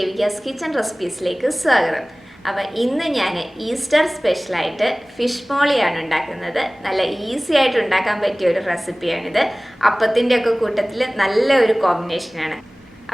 Devika's kitchen റെസിപ്പീസിലേക്ക് സ്വാഗതം. അപ്പോൾ ഇന്ന് ഞാൻ ഈസ്റ്റർ സ്പെഷ്യലായിട്ട് ഫിഷ് മോളിയാണ് ഉണ്ടാക്കുന്നത്. നല്ല ഈസി ആയിട്ട് ഉണ്ടാക്കാൻ പറ്റിയ ഒരു റെസിപ്പിയാണിത്. അപ്പത്തിൻ്റെ ഒക്കെ കൂട്ടത്തിൽ നല്ല ഒരു കോമ്പിനേഷനാണ്.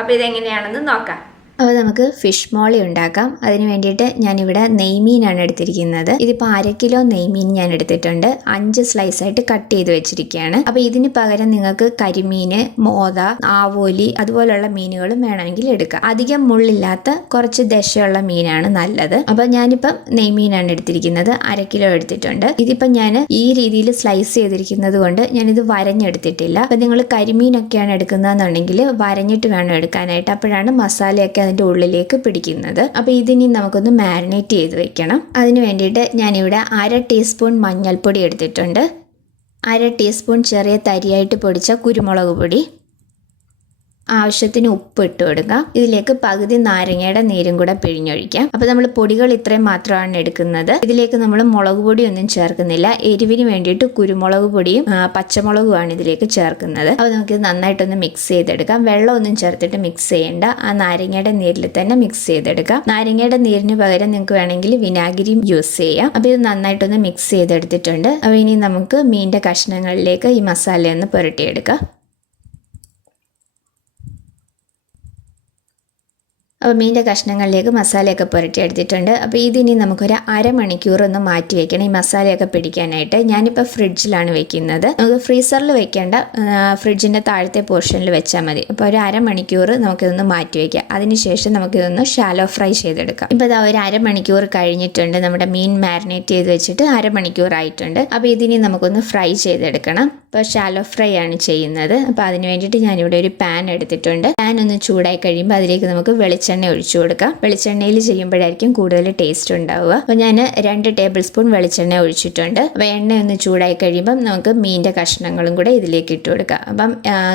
അപ്പോൾ ഇതെങ്ങനെയാണെന്ന് നോക്കാം. അപ്പോൾ നമുക്ക് ഫിഷ് മോളി ഉണ്ടാക്കാം. അതിന് വേണ്ടിയിട്ട് ഞാനിവിടെ നെയ്മീനാണ് എടുത്തിരിക്കുന്നത്. ഇതിപ്പോൾ 1/2 കിലോ നെയ്മീൻ ഞാൻ എടുത്തിട്ടുണ്ട്. 5 സ്ലൈസായിട്ട് കട്ട് ചെയ്ത് വെച്ചിരിക്കുകയാണ്. അപ്പോൾ ഇതിന് പകരം നിങ്ങൾക്ക് കരിമീൻ, മോത, ആവോലി അതുപോലുള്ള മീനുകളും വേണമെങ്കിൽ എടുക്കാം. അധികം മുള്ളില്ലാത്ത കുറച്ച് ദശയുള്ള മീനാണ് നല്ലത്. അപ്പോൾ ഞാനിപ്പം നെയ്മീനാണ് എടുത്തിരിക്കുന്നത്. 1/2 കിലോ എടുത്തിട്ടുണ്ട്. ഇതിപ്പം ഞാൻ ഈ രീതിയിൽ സ്ലൈസ് ചെയ്തിരിക്കുന്നത് കൊണ്ട് ഞാനിത് വരഞ്ഞെടുത്തിട്ടില്ല. അപ്പോൾ നിങ്ങൾ കരിമീനൊക്കെയാണ് എടുക്കുന്നതെന്നുണ്ടെങ്കിൽ വരഞ്ഞിട്ട് വേണം എടുക്കാനായിട്ട്. അപ്പോഴാണ് മസാലയൊക്കെ അതിൻ്റെ ഉള്ളിലേക്ക് പിടിക്കുന്നത്. അപ്പോൾ ഇതിനി നമുക്കൊന്ന് മാരിനേറ്റ് ചെയ്ത് വെക്കണം. അതിന് വേണ്ടിയിട്ട് ഞാനിവിടെ 1/2 ടീസ്പൂൺ മഞ്ഞൾപ്പൊടി എടുത്തിട്ടുണ്ട്. 1/2 ടീസ്പൂൺ ചെറിയ തരിയായിട്ട് പൊടിച്ച കുരുമുളക് പൊടി, ആവശ്യത്തിന് ഉപ്പ് ഇട്ട് കൊടുക്കുക. ഇതിലേക്ക് പകുതി നാരങ്ങയുടെ നീരും കൂടെ പിഴിഞ്ഞൊഴിക്കാം. അപ്പോൾ നമ്മൾ പൊടികൾ ഇത്രയും മാത്രമാണ് എടുക്കുന്നത്. ഇതിലേക്ക് നമ്മൾ മുളക് പൊടിയൊന്നും ചേർക്കുന്നില്ല. എരിവിന് വേണ്ടിയിട്ട് കുരുമുളക് പൊടിയും പച്ചമുളകുമാണ് ഇതിലേക്ക് ചേർക്കുന്നത്. അപ്പോൾ നമുക്ക് നന്നായിട്ടൊന്ന് മിക്സ് ചെയ്തെടുക്കാം. വെള്ളമൊന്നും ചേർത്തിട്ട് മിക്സ് ചെയ്യേണ്ട. ആ നാരങ്ങയുടെ നീരിൽ തന്നെ മിക്സ് ചെയ്തെടുക്കാം. നാരങ്ങയുടെ നീരിന് പകരം നിങ്ങൾക്ക് വേണമെങ്കിൽ വിനാഗിരിയും യൂസ് ചെയ്യാം. അപ്പോൾ ഇത് നന്നായിട്ടൊന്ന് മിക്സ് ചെയ്തെടുത്തിട്ടുണ്ട്. അപ്പോൾ ഇനി നമുക്ക് മീനിൻ്റെ കഷ്ണങ്ങളിലേക്ക് ഈ മസാലയൊന്ന് പുരട്ടിയെടുക്കാം. അപ്പോൾ മീനിൻ്റെ കഷ്ണങ്ങളിലേക്ക് മസാലയൊക്കെ പുരട്ടി എടുത്തിട്ടുണ്ട്. അപ്പോൾ ഇതിനി നമുക്കൊരു 1/2 മണിക്കൂർ ഒന്ന് മാറ്റി വെക്കണം ഈ മസാലയൊക്കെ പിടിക്കാനായിട്ട്. ഞാനിപ്പോൾ ഫ്രിഡ്ജിലാണ് വെക്കുന്നത്. നമുക്ക് ഫ്രീസറിൽ വെക്കേണ്ട, ഫ്രിഡ്ജിൻ്റെ താഴത്തെ പോർഷനിൽ വെച്ചാൽ മതി. അപ്പോൾ ഒരു 1/2 മണിക്കൂർ നമുക്കിതൊന്ന് മാറ്റി വയ്ക്കാം. അതിനുശേഷം നമുക്കിതൊന്ന് ഷാലോ ഫ്രൈ ചെയ്തെടുക്കാം. ഇപ്പോൾ ഇതാ ഒരു 1/2 മണിക്കൂർ കഴിഞ്ഞിട്ടുണ്ട്. നമ്മുടെ മീൻ മാരിനേറ്റ് ചെയ്ത് വെച്ചിട്ട് 1/2 മണിക്കൂർ ആയിട്ടുണ്ട്. അപ്പോൾ ഇതിനി നമുക്കൊന്ന് ഫ്രൈ ചെയ്തെടുക്കണം. ഇപ്പോൾ ഷാലോ ഫ്രൈ ആണ് ചെയ്യുന്നത്. അപ്പോൾ അതിന് വേണ്ടിയിട്ട് ഞാനിവിടെ ഒരു പാൻ എടുത്തിട്ടുണ്ട്. പാൻ ഒന്ന് ചൂടായി കഴിയുമ്പോൾ അതിലേക്ക് നമുക്ക് വെളിച്ചെണ്ണ ഒഴിച്ചു കൊടുക്കാം. വെളിച്ചെണ്ണയിൽ ചെയ്യുമ്പോഴായിരിക്കും കൂടുതൽ ടേസ്റ്റ് ഉണ്ടാവുക. അപ്പോൾ ഞാൻ 2 ടേബിൾ സ്പൂൺ വെളിച്ചെണ്ണ ഒഴിച്ചിട്ടുണ്ട്. അപ്പോൾ എണ്ണ ഒന്ന് ചൂടായി കഴിയുമ്പം നമുക്ക് മീനിൻ്റെ കഷ്ണങ്ങളും കൂടെ ഇതിലേക്ക് ഇട്ട് കൊടുക്കാം. അപ്പം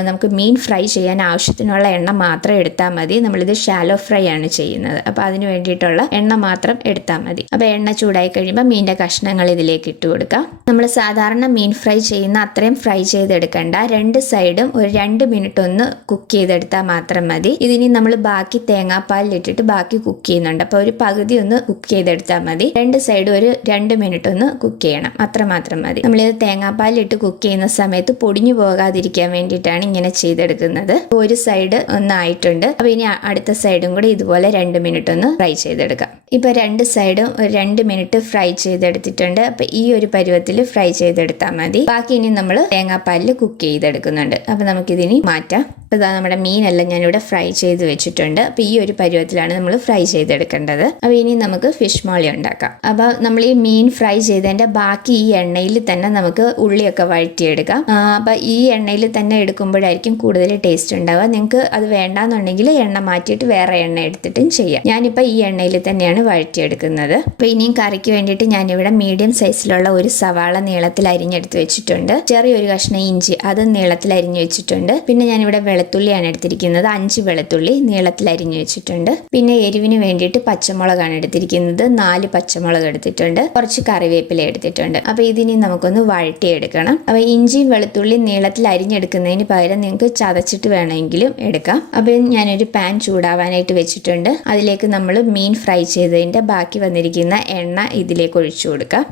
നമുക്ക് മീൻ ഫ്രൈ ചെയ്യാൻ ആവശ്യത്തിനുള്ള എണ്ണ മാത്രം എടുത്താൽ മതി. നമ്മളിത് ഷാലോ ഫ്രൈ ആണ് ചെയ്യുന്നത്. അപ്പോൾ അതിന് വേണ്ടിയിട്ടുള്ള എണ്ണ മാത്രം എടുത്താൽ മതി. അപ്പോൾ എണ്ണ ചൂടായി കഴിയുമ്പോൾ മീനിൻ്റെ കഷ്ണങ്ങൾ ഇതിലേക്ക് ഇട്ട് കൊടുക്കാം. നമ്മൾ സാധാരണ മീൻ ഫ്രൈ ചെയ്യുന്ന അത്രയും ഫ്രൈ ചെയ്തെടുക്കണ്ട. 2 സൈഡും ഒരു 2 മിനിറ്റ് ഒന്ന് കുക്ക് ചെയ്തെടുത്താൽ മാത്രം മതി. ഇതിനി നമ്മൾ ബാക്കി തേങ്ങാപ്പാലിലിട്ടിട്ട് ബാക്കി കുക്ക് ചെയ്യുന്നുണ്ട്. അപ്പോൾ ഒരു പകുതി ഒന്ന് കുക്ക് ചെയ്തെടുത്താൽ മതി. 2 സൈഡും ഒരു 2 മിനിറ്റ് ഒന്ന് കുക്ക് ചെയ്യണം. അത്രമാത്രം മതി. നമ്മളിത് തേങ്ങാപ്പാലിലിട്ട് കുക്ക് ചെയ്യുന്ന സമയത്ത് പൊടിഞ്ഞു പോകാതിരിക്കാൻ വേണ്ടിയിട്ടാണ് ഇങ്ങനെ ചെയ്തെടുക്കുന്നത്. ഒരു സൈഡ് ഒന്നായിട്ടുണ്ട്. അപ്പോൾ ഇനി അടുത്ത സൈഡും കൂടി ഇതുപോലെ 2 മിനിറ്റ് ഒന്ന് ഫ്രൈ ചെയ്തെടുക്കാം. ഇപ്പോൾ 2 സൈഡും ഒരു 2 മിനിറ്റ് ഫ്രൈ ചെയ്തെടുത്തിട്ടുണ്ട്. അപ്പോൾ ഈ ഒരു പരുവത്തിൽ ഫ്രൈ ചെയ്തെടുത്താൽ മതി. ബാക്കി ഇനി നമ്മൾ തേങ്ങാപ്പാലിൽ കുക്ക് ചെയ്തെടുക്കുന്നുണ്ട്. അപ്പോൾ നമുക്കിതിനി മാറ്റാം. അപ്പോൾ ഇതാ നമ്മുടെ മീനെല്ലാം ഞാനിവിടെ ഫ്രൈ ചെയ്ത് വെച്ചിട്ടുണ്ട്. അപ്പോൾ ഈ ഒരു പരുവത്തിലാണ് നമ്മൾ ഫ്രൈ ചെയ്തെടുക്കേണ്ടത്. അപ്പോൾ ഇനി നമുക്ക് ഫിഷ് മോളി ഉണ്ടാക്കാം. അപ്പോൾ നമ്മൾ ഈ മീൻ ഫ്രൈ ചെയ്തതിൻ്റെ ബാക്കി ഈ എണ്ണയിൽ തന്നെ നമുക്ക് ഉള്ളിയൊക്കെ വഴറ്റിയെടുക്കാം. അപ്പോൾ ഈ എണ്ണയിൽ തന്നെ എടുക്കുമ്പോഴായിരിക്കും കൂടുതൽ ടേസ്റ്റ് ഉണ്ടാവുക. നിങ്ങൾക്ക് അത് വേണ്ടാന്നുണ്ടെങ്കിൽ എണ്ണ മാറ്റിയിട്ട് വേറെ എണ്ണ എടുത്തിട്ടും ചെയ്യാം. ഞാനിപ്പോൾ ഈ എണ്ണയിൽ തന്നെയാണ് വഴറ്റിയെടുക്കുന്നത്. അപ്പോൾ ഇനിയും കറിക്ക് വേണ്ടിയിട്ട് ഞാനിവിടെ മീഡിയം സൈസിലുള്ള ഒരു സവാള നീളത്തിൽ അരിഞ്ഞെടുത്ത് വെച്ചിട്ടുണ്ട്. ചെറിയൊരു കഷ്ണം ഇഞ്ചി അത് നീളത്തിൽ അരിഞ്ഞു വെച്ചിട്ടുണ്ട്. പിന്നെ ഞാനിവിടെ വെളുത്തുള്ളിയാണ് എടുത്തിരിക്കുന്നത്. 5 വെളുത്തുള്ളി നീളത്തിൽ അരിഞ്ഞു വെച്ചിട്ടുണ്ട്. പിന്നെ എരിവിന് വേണ്ടിയിട്ട് പച്ചമുളകാണ് എടുത്തിരിക്കുന്നത്. 4 പച്ചമുളക് എടുത്തിട്ടുണ്ട്. കുറച്ച് കറിവേപ്പില എടുത്തിട്ടുണ്ട്. അപ്പോൾ ഇതിനി നമുക്കൊന്ന് വഴറ്റിയെടുക്കണം. അപ്പോൾ ഇഞ്ചിയും വെളുത്തുള്ളിയും നീളത്തിൽ അരിഞ്ഞെടുക്കുന്നതിന് പകരം നിങ്ങൾക്ക് ചതച്ചിട്ട് വേണമെങ്കിലും എടുക്കാം. അപ്പോൾ ഞാനൊരു പാൻ ചൂടാവാനായിട്ട് വെച്ചിട്ടുണ്ട്. അതിലേക്ക് നമ്മൾ മീൻ ഫ്രൈ ചെയ്തതിൻ്റെ ബാക്കി വന്നിരിക്കുന്ന എണ്ണ ഇതിലേക്ക് ഒഴിച്ചു കൊടുക്കാം.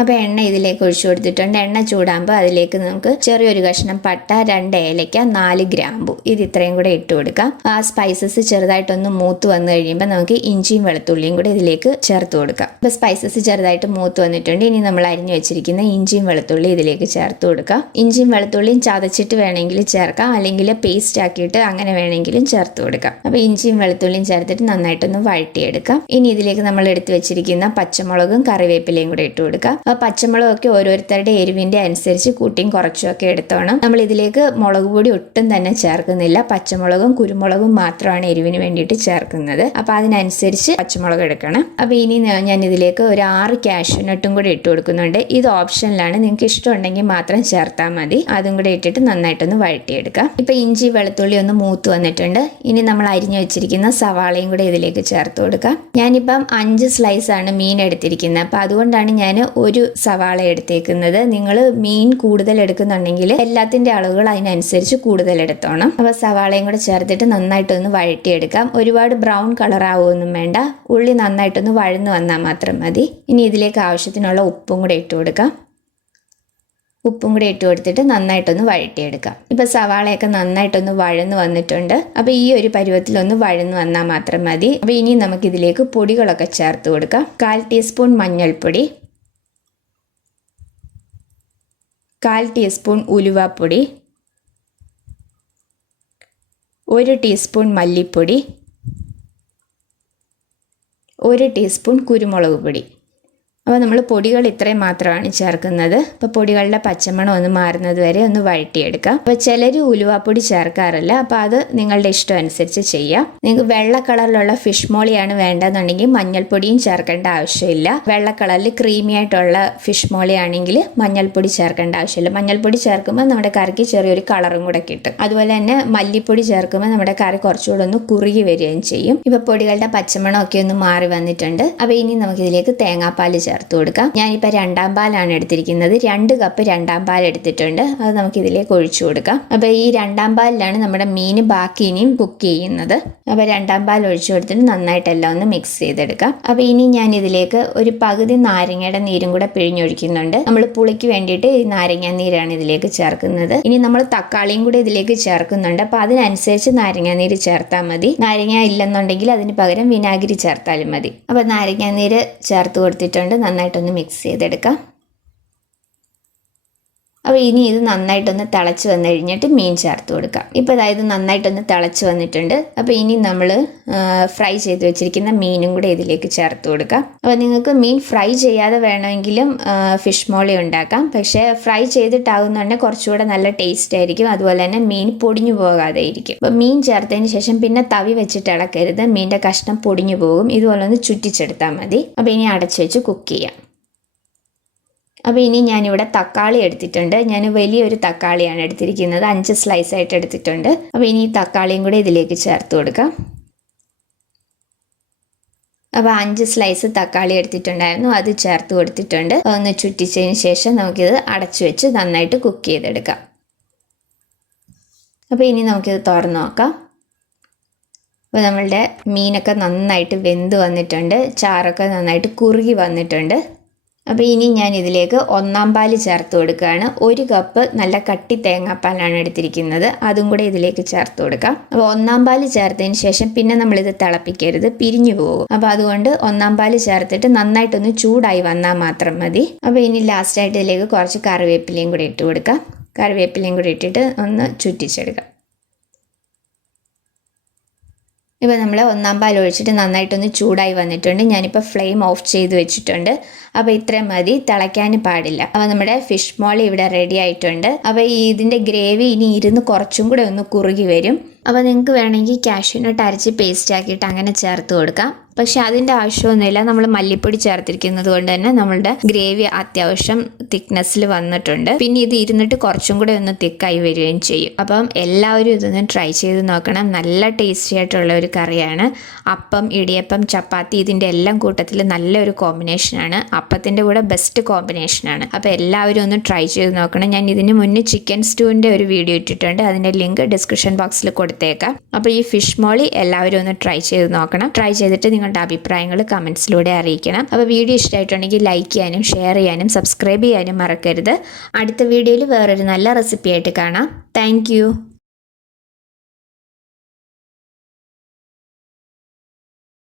അപ്പോൾ എണ്ണ ഇതിലേക്ക് ഒഴിച്ചു കൊടുത്തിട്ടുണ്ട്. എണ്ണ ചൂടാകുമ്പോൾ അതിലേക്ക് നമുക്ക് ചെറിയൊരു കഷ്ണം പട്ട, 2 ഏലയ്ക്ക, 4 ഗ്രാമ്പു ഇത് ഇത്രയും കൂടെ ഇട്ട് കൊടുക്കാം. ആ സ്പൈസസ് ചെറുതായിട്ടൊന്ന് മൂത്ത് വന്നു കഴിയുമ്പോൾ നമുക്ക് ഇഞ്ചിയും വെളുത്തുള്ളിയും കൂടെ ഇതിലേക്ക് ചേർത്ത് കൊടുക്കാം. അപ്പോൾ സ്പൈസസ് ചെറുതായിട്ട് മൂത്ത് വന്നിട്ടുണ്ട്. ഇനി നമ്മൾ അരിഞ്ഞു വെച്ചിരിക്കുന്ന ഇഞ്ചിയും വെളുത്തുള്ളി ഇതിലേക്ക് ചേർത്ത് കൊടുക്കാം. ഇഞ്ചിയും വെളുത്തുള്ളിയും ചതച്ചിട്ട് വേണമെങ്കിൽ ചേർക്കാം, അല്ലെങ്കിൽ പേസ്റ്റ് ആക്കിയിട്ട് അങ്ങനെ വേണമെങ്കിലും ചേർത്ത് കൊടുക്കാം. അപ്പോൾ ഇഞ്ചിയും വെളുത്തുള്ളിയും ചേർത്തിട്ട് നന്നായിട്ടൊന്ന് വഴറ്റിയെടുക്കാം. ഇനി ഇതിലേക്ക് നമ്മൾ എടുത്തു വെച്ചിരിക്കുന്ന പച്ചമുളകും കറിവേപ്പിലയും കൂടെ ഇട്ട് കൊടുക്കാം. പച്ചമുളകൊക്കെ ഓരോരുത്തരുടെ എരിവിൻ്റെ അനുസരിച്ച് കൂട്ടിയും കുറച്ചുമൊക്കെ എടുത്തോണം. നമ്മൾ ഇതിലേക്ക് മുളക് പൊടി ഒട്ടും തന്നെ ചേർക്കുന്നില്ല. പച്ചമുളകും കുരുമുളകും മാത്രമാണ് എരിവിന് വേണ്ടിയിട്ട് ചേർക്കുന്നത്. അപ്പോൾ അതിനനുസരിച്ച് പച്ചമുളക് എടുക്കണം. അപ്പോൾ ഇനി ഞാൻ ഇതിലേക്ക് ഒരു 6 കാഷ്യൂ നട്ടും കൂടി ഇട്ട് കൊടുക്കുന്നുണ്ട്. ഇത് ഓപ്ഷനിലാണ്, നിങ്ങൾക്ക് ഇഷ്ടമുണ്ടെങ്കിൽ മാത്രം ചേർത്താൽ മതി. അതും കൂടെ ഇട്ടിട്ട് നന്നായിട്ടൊന്ന് വഴറ്റിയെടുക്കാം. ഇപ്പോൾ ഇഞ്ചി വെളുത്തുള്ളി ഒന്ന് മൂത്ത് വന്നിട്ടുണ്ട്. ഇനി നമ്മൾ അരിഞ്ഞു വെച്ചിരിക്കുന്ന സവാളയും കൂടെ ഇതിലേക്ക് ചേർത്ത് കൊടുക്കാം. ഞാനിപ്പം 5 സ്ലൈസാണ് മീൻ എടുത്തിരിക്കുന്നത്. അപ്പോൾ അതുകൊണ്ടാണ് ഞാൻ ഒരു സവാള എടുത്തേക്കുന്നത്. നിങ്ങൾ മീൻ കൂടുതൽ എടുക്കുന്നുണ്ടെങ്കിൽ എല്ലാത്തിൻ്റെ അളവുകൾ അതിനനുസരിച്ച് കൂടുതൽ എടുത്തോണം. അപ്പോൾ സവാളയും കൂടെ ചേർത്തിട്ട് നന്നായിട്ടൊന്ന് വഴറ്റിയെടുക്കാം. ഒരുപാട് ബ്രൗൺ കളർ ആവുമൊന്നും വേണ്ട, ഉള്ളി നന്നായിട്ടൊന്ന് വഴന്ന് വന്നാൽ മാത്രം മതി. ഇനി ഇതിലേക്ക് ആവശ്യത്തിനുള്ള ഉപ്പും കൂടെ ഇട്ട് കൊടുക്കാം. ഉപ്പും കൂടി ഇട്ട് കൊടുത്തിട്ട് നന്നായിട്ടൊന്ന് വഴറ്റിയെടുക്കാം. ഇപ്പോൾ സവാളയൊക്കെ നന്നായിട്ടൊന്ന് വഴന്ന് വന്നിട്ടുണ്ട്. അപ്പോൾ ഈ ഒരു പരുവത്തിലൊന്ന് വഴന്ന് വന്നാൽ മാത്രം മതി. അപ്പോൾ ഇനി നമുക്കിതിലേക്ക് പൊടികളൊക്കെ ചേർത്ത് കൊടുക്കാം. 1/4 ടീസ്പൂൺ മഞ്ഞൾപ്പൊടി, 1/4 ടീസ്പൂൺ ഉലുവാപ്പൊടി, 1 ടീസ്പൂൺ മല്ലിപ്പൊടി, 1 ടീസ്പൂൺ കുരുമുളക് പൊടി. അപ്പോൾ നമ്മൾ പൊടികൾ ഇത്രയും മാത്രമാണ് ചേർക്കുന്നത്. അപ്പോൾ പൊടികളുടെ പച്ചമണം ഒന്ന് മാറുന്നത് വരെ ഒന്ന് വഴറ്റിയെടുക്കാം. അപ്പോൾ ചിലർ ഉലുവാപ്പൊടി ചേർക്കാറില്ല, അപ്പോൾ അത് നിങ്ങളുടെ ഇഷ്ടം അനുസരിച്ച് ചെയ്യാം. നിങ്ങൾക്ക് വെള്ള കളറിലുള്ള ഫിഷ് മോളിയാണ് വേണ്ടതെന്നുണ്ടെങ്കിൽ മഞ്ഞൾപ്പൊടിയും ചേർക്കേണ്ട ആവശ്യമില്ല. വെള്ള കളറിൽ ക്രീമി ആയിട്ടുള്ള ഫിഷ് മോളി ആണെങ്കിൽ മഞ്ഞൾപ്പൊടി ചേർക്കേണ്ട ആവശ്യമില്ല. മഞ്ഞൾപ്പൊടി ചേർക്കുമ്പോൾ നമ്മുടെ കറിക്ക് ചെറിയൊരു കളറും കൂടെ കിട്ടും. അതുപോലെ തന്നെ മല്ലിപ്പൊടി ചേർക്കുമ്പോൾ നമ്മുടെ കറി കുറച്ചുകൂടെ ഒന്ന് കുറുകി വരികയും ചെയ്യും. ഇപ്പോൾ പൊടികളുടെ പച്ചമണം ഒക്കെ ഒന്ന് മാറി വന്നിട്ടുണ്ട്. അപ്പോൾ ഇനി നമുക്കിതിലേക്ക് തേങ്ങാപ്പാൽ ചേർത്ത് കൊടുക്കാം. ഞാനിപ്പോൾ 2-ാം പാലാണ് എടുത്തിരിക്കുന്നത്. 2 കപ്പ് 2-ാം പാൽ എടുത്തിട്ടുണ്ട്. അത് നമുക്കിതിലേക്ക് ഒഴിച്ചു കൊടുക്കാം. അപ്പോൾ ഈ 2-ാം പാലിലാണ് നമ്മുടെ മീൻ ബാക്കി ഇനിയും കുക്ക് ചെയ്യുന്നത്. അപ്പോൾ 2-ാം പാൽ ഒഴിച്ചു കൊടുത്തിട്ട് നന്നായിട്ടെല്ലാം ഒന്ന് മിക്സ് ചെയ്തെടുക്കാം. അപ്പോൾ ഇനി ഞാൻ ഇതിലേക്ക് ഒരു പകുതി നാരങ്ങയുടെ നീരും കൂടെ പിഴിഞ്ഞൊഴിക്കുന്നുണ്ട്. നമ്മൾ പുളിക്ക് വേണ്ടിയിട്ട് ഈ നാരങ്ങ നീരാണ് ഇതിലേക്ക് ചേർക്കുന്നത്. ഇനി നമ്മൾ തക്കാളിയും കൂടെ ഇതിലേക്ക് ചേർക്കുന്നുണ്ട്. അപ്പോൾ അതിനനുസരിച്ച് നാരങ്ങ നീര് ചേർത്താൽ മതി. നാരങ്ങ ഇല്ലെന്നുണ്ടെങ്കിൽ അതിന് പകരം വിനാഗിരി ചേർത്താലും മതി. അപ്പോൾ നാരങ്ങ നീര് ചേർത്ത് കൊടുത്തിട്ടുണ്ട്. നന്നായിട്ടൊന്ന് മിക്സ് ചെയ്തെടുക്കാം. അപ്പോൾ ഇനി ഇത് നന്നായിട്ടൊന്ന് തിളച്ച് വന്നു കഴിഞ്ഞിട്ട് മീൻ ചേർത്ത് കൊടുക്കാം. ഇപ്പോൾ അതായത് നന്നായിട്ടൊന്ന് തിളച്ച് വന്നിട്ടുണ്ട്. അപ്പോൾ ഇനി നമ്മൾ ഫ്രൈ ചെയ്ത് വെച്ചിരിക്കുന്ന മീനും കൂടെ ഇതിലേക്ക് ചേർത്ത് കൊടുക്കാം. അപ്പോൾ നിങ്ങൾക്ക് മീൻ ഫ്രൈ ചെയ്യാതെ വേണമെങ്കിലും ഫിഷ് മോളി ഉണ്ടാക്കാം. പക്ഷേ ഫ്രൈ ചെയ്തിട്ടാകുന്നുണ്ടെങ്കിൽ കുറച്ചുകൂടെ നല്ല ടേസ്റ്റ് ആയിരിക്കും. അതുപോലെ തന്നെ മീൻ പൊടിഞ്ഞു പോകാതെ ഇരിക്കും. അപ്പോൾ മീൻ ചേർത്തതിന് ശേഷം പിന്നെ തവി വെച്ചിട്ട് ഇളക്കരുത്, മീനിൻ്റെ കഷ്ണം പൊടിഞ്ഞു പോകും. ഇതുപോലെ ഒന്ന് ചുറ്റിച്ചെടുത്താൽ മതി. അപ്പോൾ ഇനി അടച്ചു വെച്ച് കുക്ക് ചെയ്യാം. അപ്പോൾ ഇനി ഞാനിവിടെ തക്കാളി എടുത്തിട്ടുണ്ട്. ഞാൻ വലിയൊരു തക്കാളിയാണ് എടുത്തിരിക്കുന്നത്. 5 സ്ലൈസ് ആയിട്ട് എടുത്തിട്ടുണ്ട്. അപ്പോൾ ഇനി ഈ തക്കാളിയും കൂടി ഇതിലേക്ക് ചേർത്ത് കൊടുക്കാം. അപ്പോൾ 5 സ്ലൈസ് തക്കാളി എടുത്തിട്ടുണ്ടായിരുന്നു, അത് ചേർത്ത് കൊടുത്തിട്ടുണ്ട്. ഒന്ന് ചുറ്റിച്ചതിന് ശേഷം നമുക്കിത് അടച്ചു വെച്ച് നന്നായിട്ട് കുക്ക് ചെയ്തെടുക്കാം. അപ്പോൾ ഇനി നമുക്കിത് തുറന്ന് നോക്കാം. അപ്പോൾ നമ്മളുടെ മീനൊക്കെ നന്നായിട്ട് വെന്ത് വന്നിട്ടുണ്ട്. ചാറൊക്കെ നന്നായിട്ട് കുറുകി വന്നിട്ടുണ്ട്. അപ്പോൾ ഇനി ഞാൻ ഇതിലേക്ക് 1-ാം പാൽ ചേർത്ത് കൊടുക്കുകയാണ്. 1 കപ്പ് നല്ല കട്ടി തേങ്ങാപ്പാലാണ് എടുത്തിരിക്കുന്നത്. അതും കൂടെ ഇതിലേക്ക് ചേർത്ത് കൊടുക്കാം. അപ്പോൾ 1-ാം പാൽ ചേർത്തതിന് ശേഷം പിന്നെ നമ്മളിത് തിളപ്പിക്കരുത്, പിരിഞ്ഞു പോകും. അപ്പോൾ അതുകൊണ്ട് 1-ാം പാൽ ചേർത്തിട്ട് നന്നായിട്ടൊന്ന് ചൂടായി വന്നാൽ മാത്രം മതി. അപ്പോൾ ഇനി ലാസ്റ്റായിട്ട് ഇതിലേക്ക് കുറച്ച് കറിവേപ്പിലയും കൂടി ഇട്ട് കൊടുക്കാം. കറിവേപ്പിലയും കൂടി ഇട്ടിട്ട് ഒന്ന് ചുറ്റിച്ചെടുക്കാം. ഇപ്പോൾ നമ്മൾ 1-ാം പാൽ ഒഴിച്ചിട്ട് നന്നായിട്ടൊന്ന് ചൂടായി വന്നിട്ടുണ്ട്. ഞാനിപ്പോൾ ഫ്ലെയിം ഓഫ് ചെയ്ത് വെച്ചിട്ടുണ്ട്. അപ്പോൾ ഇത്രയും മതി, തിളയ്ക്കാൻ പാടില്ല. അപ്പോൾ നമ്മുടെ ഫിഷ് മോളി ഇവിടെ റെഡി ആയിട്ടുണ്ട്. അപ്പോൾ ഇതിൻ്റെ ഗ്രേവി ഇനി ഇരുന്ന് കുറച്ചും കൂടെ ഒന്ന് കുറുകി വരും. അപ്പോൾ നിങ്ങൾക്ക് വേണമെങ്കിൽ കാഷ്യൂനട്ട് അരച്ച് പേസ്റ്റ് ആക്കിയിട്ട് അങ്ങനെ ചേർത്ത് കൊടുക്കാം. പക്ഷെ അതിൻ്റെ ആവശ്യമൊന്നുമില്ല. നമ്മൾ മല്ലിപ്പൊടി ചേർത്തിരിക്കുന്നത് കൊണ്ട് തന്നെ നമ്മളുടെ ഗ്രേവി അത്യാവശ്യം തിക്നെസ്സിൽ വന്നിട്ടുണ്ട്. പിന്നെ ഇത് ഇരുന്നിട്ട് കുറച്ചും കൂടെ ഒന്ന് തിക്കായി വരികയും ചെയ്യും. അപ്പം എല്ലാവരും ഇതൊന്ന് ട്രൈ ചെയ്ത് നോക്കണം. നല്ല ടേസ്റ്റി ആയിട്ടുള്ള ഒരു കറിയാണ്. അപ്പം, ഇടിയപ്പം, ചപ്പാത്തി ഇതിൻ്റെ എല്ലാം കൂട്ടത്തിൽ നല്ലൊരു കോമ്പിനേഷനാണ്. അപ്പത്തിൻ്റെ കൂടെ ബെസ്റ്റ് കോമ്പിനേഷനാണ്. അപ്പോൾ എല്ലാവരും ഒന്ന് ട്രൈ ചെയ്ത് നോക്കണം. ഞാൻ ഇതിന് മുന്നേ ചിക്കൻ സ്റ്റൂവിൻ്റെ ഒരു വീഡിയോ ഇട്ടിട്ടുണ്ട്. അതിൻ്റെ ലിങ്ക് ഡിസ്ക്രിപ്ഷൻ ബോക്സിൽ കൊടുത്തേക്കാം. അപ്പോൾ ഈ ഫിഷ് മോളി എല്ലാവരും ഒന്ന് ട്രൈ ചെയ്ത് നോക്കണം. ട്രൈ ചെയ്തിട്ട് നിങ്ങളുടെ അഭിപ്രായങ്ങൾ കമൻസിലൂടെ അറിയിക്കണം. അപ്പോൾ വീഡിയോ ഇഷ്ടമായിട്ടുണ്ടെങ്കിൽ ലൈക്ക് ചെയ്യാനും ഷെയർ ചെയ്യാനും സബ്സ്ക്രൈബ് ചെയ്യാനും മറക്കരുത്. അടുത്ത വീഡിയോയിൽ വേറൊരു നല്ല റെസിപ്പി ആയിട്ട് കാണാം. താങ്ക്